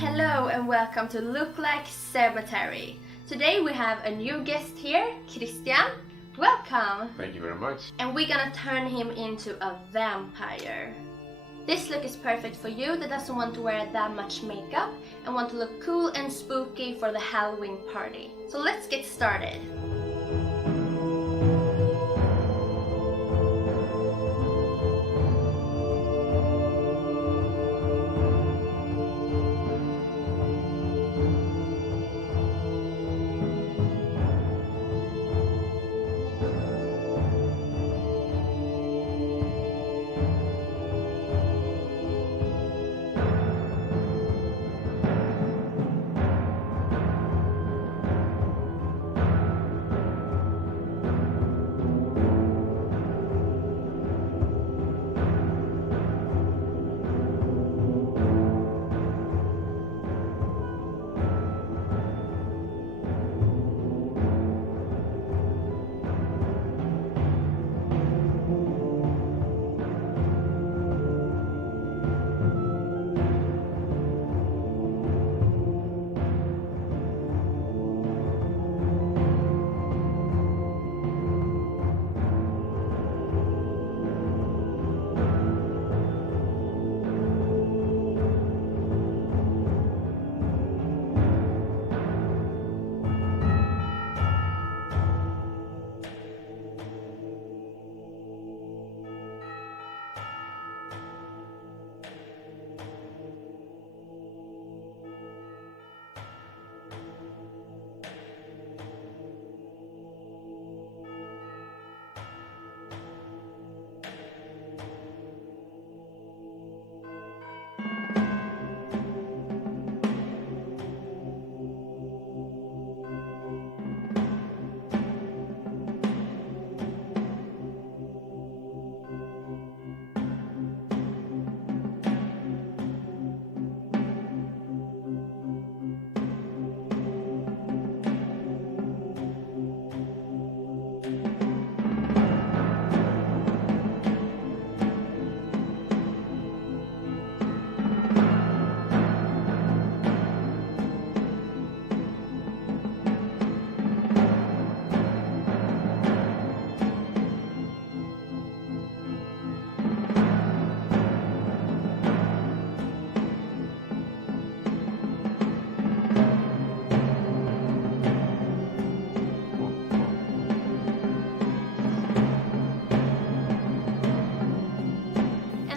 Hello and welcome to Look Like Cemetery. Today we have a new guest here, Christian. Welcome! Thank you very much. And we're gonna turn him into a vampire. This look is perfect for you that doesn't want to wear that much makeup and want to look cool and spooky for the Halloween party. So let's get started.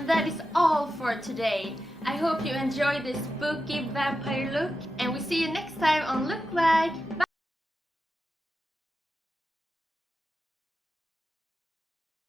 That is all for today. I hope you enjoyed this spooky vampire look and we see you next time on Look Like. Bye!